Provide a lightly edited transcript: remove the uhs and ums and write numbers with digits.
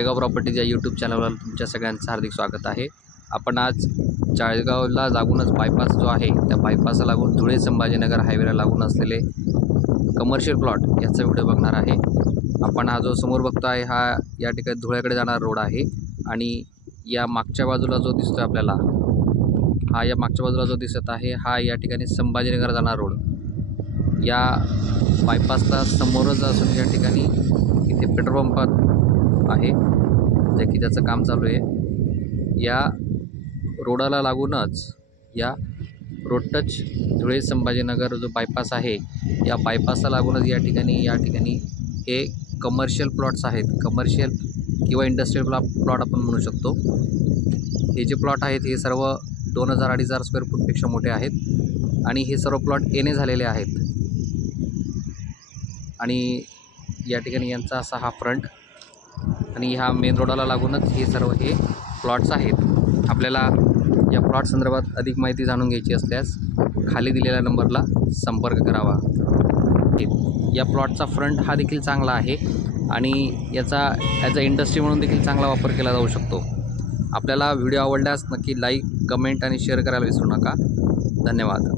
चाळेगाव properties या YouTube चॅनलवर तुमच्या सगळ्यांचं हार्दिक स्वागत आहे। आपण आज चाळेगावला लागूनच बायपास जो आहे त्या बायपासला लागून धुळे संभाजीनगर हायवेला लागून असलेले कमर्शियल प्लॉट याचा व्हिडिओ बघणार आहे। आपण हा जो समोर बघतो आहे हा या ठिकाणी धुळ्याकडे जाणारा रोड आहे आणि या मागच्या बाजूला जो दिसतोय आपल्याला हा या मागच्या बाजूला जो दिसत आहे हा या ठिकाणी संभाजीनगर जाणारा रोड। या बायपासला समोरच असून या ठिकाणी इथे पेट्रोल पंप आहे जे की त्याचं काम चालू आहे। या रोडाला लागूनच या रोड टच धुळे संभाजीनगर जो बायपास आहे या बायपासला लागूनच या ठिकाणी हे कमर्शियल प्लॉट्स आहेत। कमर्शियल किंवा इंडस्ट्रियल प्लॉट आपण म्हणू शकतो। हे जे प्लॉट आहेत हे सर्व 2000-2500 स्क्वेअर फूटपेक्षा मोठे आहेत आणि हे सर्व प्लॉट येणे झालेले आहेत आणि या ठिकाणी यांचा असा हा फ्रंट आणि ह्या मेन रोडाला लागूनच हे सर्व प्लॉट्स आहेत। आपल्याला या प्लॉट संदर्भात अधिक माहिती जाणून घ्यायची असल्यास खाली दिलेल्या नंबरला संपर्क करावा। या प्लॉटचा फ्रंट हा देखील चांगला आहे आणि याचा ॲज अ इंडस्ट्री म्हणून देखील चांगला वापर केला जाऊ शकतो। आपल्याला व्हिडिओ आवडल्यास नक्की लाईक, कमेंट आणि शेअर करायला विसरू नका। धन्यवाद।